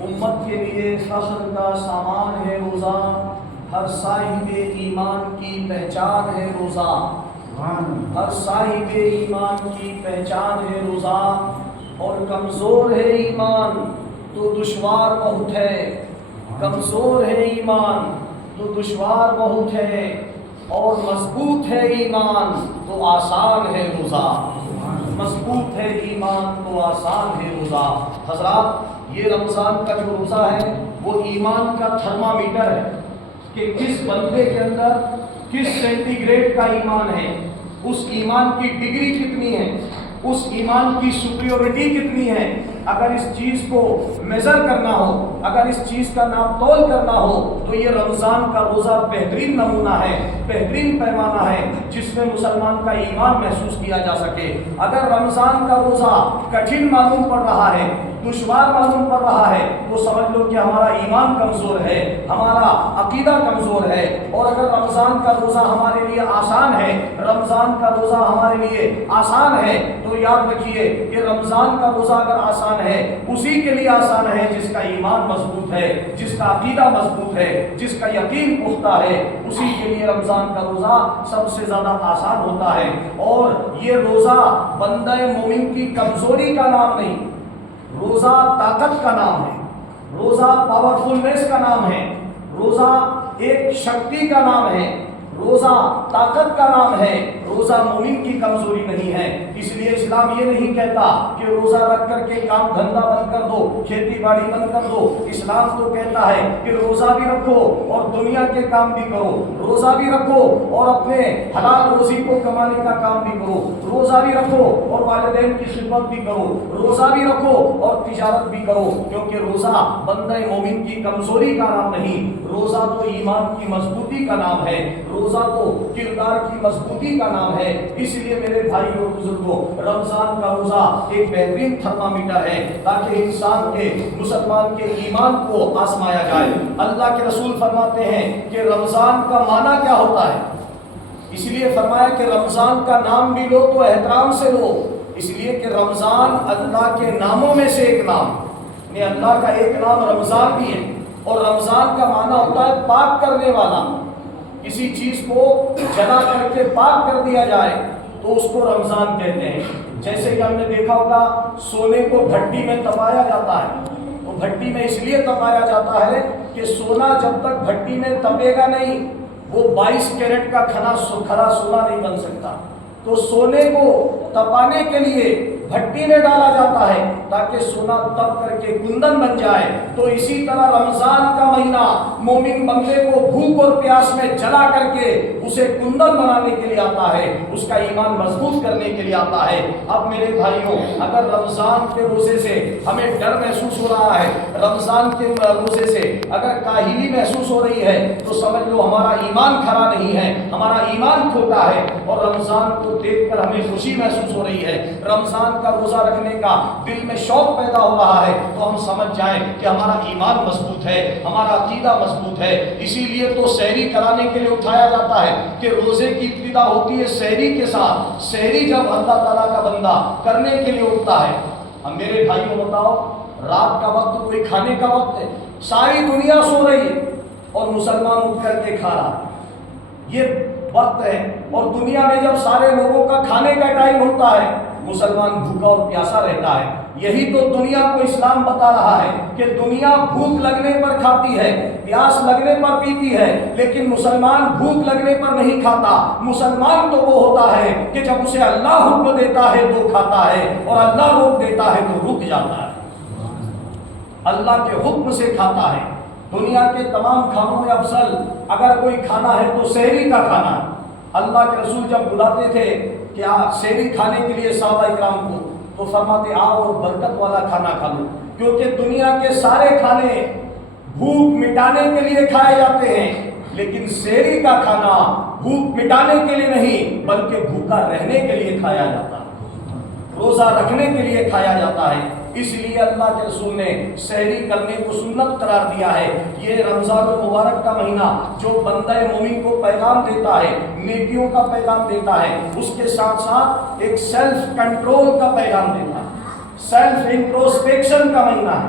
امت کے لیے فخر کا سامان ہے روزہ، ہر صاحب ایمان کی پہچان ہے روزہ، ہر صاحب ایمان کی پہچان ہے روزہ، اور کمزور ہے ایمان تو دشوار بہت ہے، کمزور ہے ایمان تو دشوار بہت ہے، اور مضبوط ہے ایمان تو آسان ہے روزہ، مضبوط ہے ایمان تو آسان ہے روزہ۔ حضرات، یہ رمضان کا جو روزہ ہے وہ ایمان کا تھرمامیٹر ہے کہ کس بندے کے اندر کس سینٹی گریڈ کا ایمان ہے، اس ایمان کی ڈگری کتنی ہے، اس ایمان کی سپریورٹی کتنی ہے۔ اگر اس چیز کو میجر کرنا ہو، اگر اس چیز کا ناپ تول کرنا ہو تو یہ رمضان کا روزہ بہترین نمونہ ہے، بہترین پیمانہ ہے جس میں مسلمان کا ایمان محسوس کیا جا سکے۔ اگر رمضان کا روزہ کٹھن معلوم پڑ رہا ہے، دشوار معلوم پڑ رہا ہے، تو سمجھ لو کہ ہمارا ایمان کمزور ہے، ہمارا عقیدہ کمزور ہے۔ اور اگر رمضان کا روزہ ہمارے لیے آسان ہے، رمضان کا روزہ ہمارے لیے آسان ہے، تو یاد رکھیے کہ رمضان کا روزہ اگر آسان ہے، اسی کے لیے آسان ہے جس کا ایمان مضبوط ہے، جس کا عقیدہ مضبوط ہے، جس کا یقین پختہ ہے، اسی کے لیے رمضان کا روزہ سب سے زیادہ آسان ہوتا ہے۔ اور یہ روزہ بندہ مومن کی کمزوری کا نام نہیں، روزہ طاقت کا نام ہے، روزہ پاورفلنس کا نام ہے، روزہ ایک شکتی کا نام ہے، روزہ طاقت کا نام ہے، روزہ مومن کی کمزوری نہیں ہے۔ اس لیے اسلام یہ نہیں کہتا کہ روزہ رکھ کر کے کام دھندا بند کر دو، کھیتی باڑی بند کر دو۔ اسلام تو کہتا ہے کہ روزہ بھی رکھو اور دنیا کے کام بھی کرو، روزہ بھی رکھو اور اپنے حلال روزی کو کمانے کا کام بھی کرو، روزہ بھی رکھو اور والدین کی خدمت بھی کرو، روزہ بھی رکھو اور تجارت بھی کرو، کیونکہ روزہ بندہ مومن کی کمزوری کا نام نہیں، روزہ تو ایمان کی مضبوطی کا نام ہے، روزہ تو کردار کی مضبوطی کا نام ہے۔ اس لیے میرے بھائی اور بزرگوں، رمضان کا روزہ ایک بہترین تھرمامیٹر ہے تاکہ انسان کے، مسلمان کے ایمان کو آزمایا جائے۔ اللہ کے رسول فرماتے ہیں کہ رمضان کا معنی کیا ہوتا ہے، اس لیے فرمایا کہ رمضان کا نام بھی لو تو احترام سے لو، اس لیے کہ رمضان اللہ کے ناموں میں سے ایک نام، یعنی اللہ کا ایک نام رمضان بھی ہے، اور رمضان کا معنی ہوتا ہے پاک کرنے والا۔ کسی چیز کو جلا کر کے پاک کر دیا جائے تو اس کو رمضان کہتے ہیں۔ جیسے کہ ہم نے دیکھا ہوگا سونے کو بھٹی میں تپایا جاتا ہے، تو بھٹی میں اس لیے تپایا جاتا ہے کہ سونا جب تک بھٹی میں تپے گا نہیں وہ 22 کیرٹ کا کھرا سونا نہیں بن سکتا، تو سونے کو تپانے کے لیے بھٹی میں ڈالا جاتا ہے تاکہ سونا تپ کر کے کندن بن جائے۔ تو اسی طرح رمضان کا مہینہ مومن بندے کو بھوک اور پیاس میں جلا کر کے اسے کندن بنانے کے لیے آتا ہے، اس کا ایمان مضبوط کرنے کے لیے آتا ہے۔ اب میرے بھائیوں، اگر رمضان کے روزے سے ہمیں ڈر محسوس ہو رہا ہے، رمضان کے روزے سے اگر کاہلی محسوس ہو رہی ہے، تو سمجھ لو ہمارا ایمان کھرا نہیں ہے، ہمارا ایمان کھوٹا ہے، اور رمضان کو دیکھ کر ہمیں خوشی محسوس ہو رہی ہے، رمضان کا روزہ رکھنے کا دل میں شوق پیدا ہو رہا ہے، تو ہم سمجھ جائیں کہ ہمارا ایمان مضبوط ہے، ہمارا عقیدہ مضبوط ہے۔ اسی لیے تو سحری کرانے کے لیے اٹھایا جاتا ہے کہ روزے کی ابتدا ہوتی ہے سحری کے ساتھ، سحری جب اللہ تعالیٰ کا بندہ کرنے کے لیے اٹھتا ہے۔ اب میرے بھائیوں بتاؤ، رات کا وقت کوئی کھانے کا وقت ہے، ساری دنیا سو رہی ہے اور مسلمان اٹھ کر کے کھا رہا ہے، یہ وقت ہے۔ اور دنیا میں جب سارے لوگوں کا کھانے کا ٹائم ہوتا ہے، مسلمان بھوکا اور پیاسا رہتا ہے۔ یہی تو دنیا کو اسلام بتا رہا ہے کہ دنیا بھوک لگنے پر کھاتی ہے، پیاس لگنے پر پیتی ہے، لیکن مسلمان بھوک لگنے پر نہیں کھاتا۔ مسلمان تو وہ ہوتا ہے کہ جب اسے اللہ حکم دیتا ہے تو کھاتا ہے، اور اللہ روک دیتا ہے تو رک جاتا ہے، اللہ کے حکم سے کھاتا ہے۔ دنیا کے تمام کھانوں میں افضل اگر کوئی کھانا ہے تو سحری کا کھانا ہے۔ اللہ کے رسول جب بلاتے تھے کہ سحری کھانے کے لیے صحابہ اکرام کو، تو فرماتے آؤ اور برکت والا کھانا کھا لو، کیونکہ دنیا کے سارے کھانے بھوک مٹانے کے لیے کھائے جاتے ہیں، لیکن سحری کا کھانا بھوک مٹانے کے لیے نہیں بلکہ بھوکا رہنے کے لیے کھایا جاتا ہے، روزہ رکھنے کے لیے کھایا جاتا ہے۔ اس لیے اللہ کے رسول نے سحری کرنے کو سنت قرار دیا ہے۔ یہ رمضان المبارک کا مہینہ جو بندہ مومن کو پیغام دیتا ہے، نیکیوں کا پیغام دیتا ہے، اس کے ساتھ ساتھ ایک سیلف کنٹرول کا پیغام دیتا ہے، سیلف انٹروسپیکشن کا مہینہ ہے۔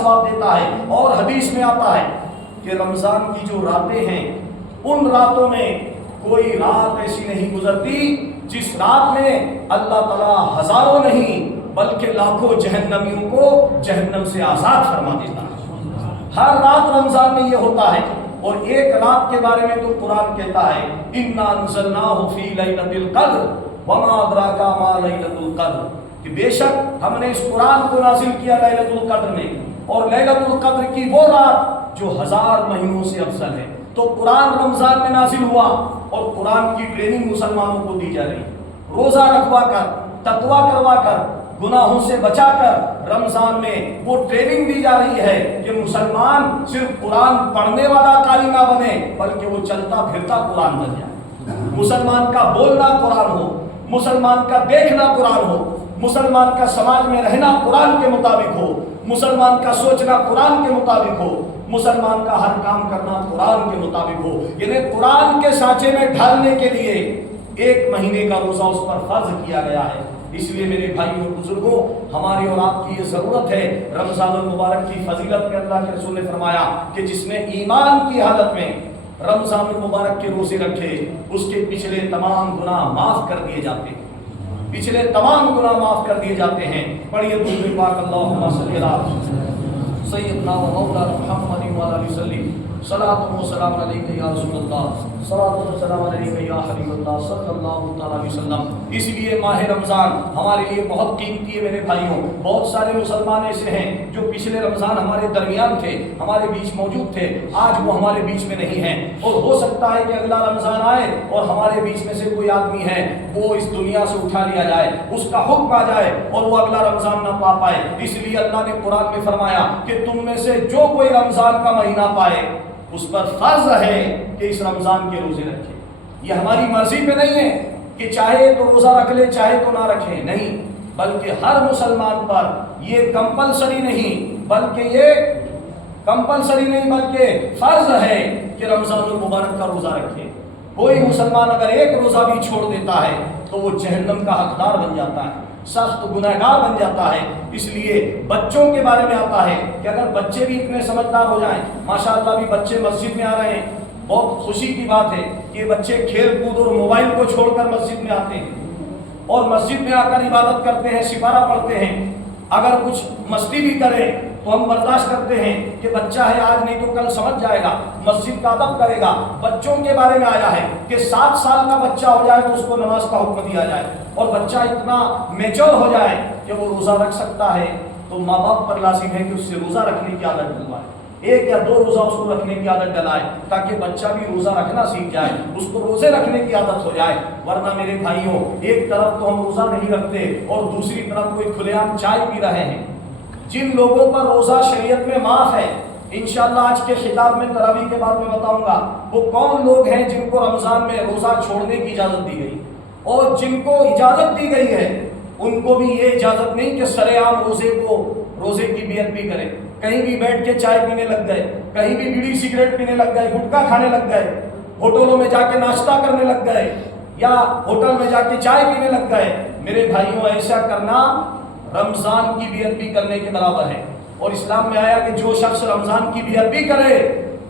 ثواب دیتا ہے۔ اور حدیث میں آتا ہے کہ رمضان کی جو راتیں ہیں ان راتوں میں کوئی رات ایسی نہیں گزرتی جس رات میں اللہ تعالیٰ ہزاروں نہیں بلکہ لاکھوں جہنمیوں کو جہنم سے آزاد فرما دیتا ہے۔ ہر رات رمضان میں یہ ہوتا ہے۔ اور ایک رات کے بارے میں تو قرآن کہتا ہے اِنَّا أَنزَلْنَاهُ فِي لَيْلَةِ الْقَدْرِ وَمَا أَدْرَاكَ مَا لَيْلَةُ الْقَدْرِ کہ بے شک ہم نے اس قرآن کو نازل کیا لیلۃ القدر میں، اور لیلۃ القدر کی وہ رات جو 1000 مہینوں سے افضل ہے۔ تو قرآن رمضان میں نازل ہوا اور قرآن کی ٹریننگ مسلمانوں کو دی جا رہی، روزہ رکھوا کر، تقویٰ کروا کر، گناہوں سے بچا کر رمضان میں وہ ٹریننگ دی جا رہی ہے کہ مسلمان صرف قرآن پڑھنے والا قاری نہ بنے بلکہ وہ چلتا پھرتا قرآن بن جائے۔ مسلمان کا بولنا قرآن ہو، مسلمان کا دیکھنا قرآن ہو، مسلمان کا سماج میں رہنا قرآن کے مطابق ہو، مسلمان کا سوچنا قرآن کے مطابق ہو، مسلمان کا ہر کام کرنا قرآن کے مطابق ہو۔ یعنی قرآن کے سانچے میں ڈھالنے کے لیے 1 مہینے کا روزہ اس پر فرض کیا گیا ہے۔ اس لیے میرے بھائی اور بزرگوں، ہماری اور آپ کی یہ ضرورت ہے۔ رمضان المبارک کی فضیلت میں اللہ کے رسول نے فرمایا کہ جس نے ایمان کی حالت میں رمضان المبارک کے روزے رکھے اس کے پچھلے تمام گناہ معاف کر دیے جاتے ہیں، پچھلے تمام گناہ معاف کر دیے جاتے ہیں۔ پڑھیے درود پاک اللہم صلی علی سیدنا و مولانا محمد و علی وسلم، صلاۃ و سلام علیک یا رسول اللہ، صلاۃ و سلام علیک یا حبیب اللہ صلی اللہ تعالی علیہ وسلم۔ اس لیے ماہ رمضان ہمارے لیے بہت قیمتی ہے میرے بھائیوں۔ بہت سارے مسلمان ایسے ہیں جو پچھلے رمضان ہمارے درمیان تھے، ہمارے بیچ موجود تھے، آج وہ ہمارے بیچ میں نہیں ہیں، اور ہو سکتا ہے کہ اگلا رمضان آئے اور ہمارے بیچ میں سے کوئی آدمی ہے وہ اس دنیا سے اٹھا لیا جائے، اس کا حکم آ جائے اور وہ اگلا رمضان نہ پا پائے۔ اس لیے اللہ نے قرآن میں فرمایا کہ تم میں سے جو کوئی رمضان کا مہینہ پائے اس پر فرض ہے کہ اس رمضان کے روزے رکھے۔ یہ ہماری مرضی پہ نہیں ہے کہ چاہے تو روزہ رکھ لے چاہے تو نہ رکھے، نہیں، بلکہ ہر مسلمان پر یہ کمپلسری نہیں بلکہ فرض ہے کہ رمضان المبارک کا روزہ رکھے۔ کوئی مسلمان اگر ایک روزہ بھی چھوڑ دیتا ہے تو وہ جہنم کا حقدار بن جاتا ہے، سخت گنہگار بن جاتا ہے۔ اس لیے بچوں کے بارے میں آتا ہے کہ اگر بچے بھی اتنے سمجھدار ہو جائیں، ماشاءاللہ بھی بچے مسجد میں آ رہے ہیں، بہت خوشی کی بات ہے کہ بچے کھیل کود اور موبائل کو چھوڑ کر مسجد میں آتے ہیں اور مسجد میں آ کر عبادت کرتے ہیں، سپارہ پڑھتے ہیں۔ اگر کچھ مستی بھی کرے تو ہم برداشت کرتے ہیں کہ بچہ ہے آج نہیں تو کل سمجھ جائے گا، مسجد کا ادب کرے گا۔ بچوں کے بارے میں آیا ہے کہ 7 سال کا بچہ ہو جائے تو اس کو نماز کا حکم دیا جائے، اور بچہ اتنا میچور ہو جائے کہ وہ روزہ رکھ سکتا ہے تو ماں باپ پر لازم ہے کہ اس سے روزہ رکھنے کی عادت ڈلوائے، 1 یا 2 روزہ اس کو رکھنے کی عادت ڈلائے تاکہ بچہ بھی روزہ رکھنا سیکھ جائے، اس کو روزے رکھنے کی عادت ہو جائے۔ ورنہ میرے بھائیوں، ایک طرف تو ہم روزہ نہیں رکھتے اور دوسری طرف کوئی کھلے عام چائے پی رہے ہیں۔ جن لوگوں پر روزہ شریعت میں معاف ہے، انشاءاللہ آج کے خطاب میں تراویح کے بعد میں بتاؤں گا وہ کون لوگ ہیں جن کو رمضان میں روزہ چھوڑنے کی اجازت دی گئی، اور جن کو اجازت دی گئی ہے ان کو بھی یہ اجازت نہیں کہ سرے عام روزے کی بیعت بھی کریں، کہیں بھی بیٹھ کے چائے پینے لگ گئے، کہیں بھی بیڑی سگریٹ پینے لگ گئے، گٹکا کھانے لگ گئے، ہوٹلوں میں جا کے ناشتہ کرنے لگ گئے یا ہوٹل میں جا کے چائے پینے لگ گئے۔ میرے بھائیوں، ایسا کرنا رمضان کی بیعت بھی کرنے کے برابر ہے، اور اسلام میں آیا کہ جو شخص رمضان کی بیعت بھی کرے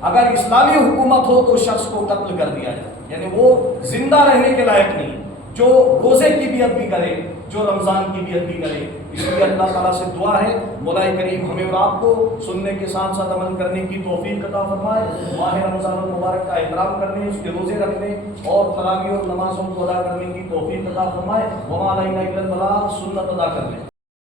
اگر اسلامی حکومت ہو تو شخص کو قتل کر دیا جائے، یعنی وہ زندہ رہنے کے لائق نہیں۔ جو روزے کی بیعت بھی کرے، جو رمضان کی بیعت بھی کرے۔ اس لیے اللہ تعالیٰ سے دعا ہے مولا کریم ہمیں اور آپ کو سننے کے ساتھ ساتھ عمل کرنے کی توفیق عطا فرمائے، ماہ رمضان المبارک کا احترام کرنے، اس کے روزے رکھنے اور تراویح اور نمازوں کو ادا کرنے کی توفیق عطا فرمائے۔ وما علینا الا البلاغ، سنت ادا کرنے۔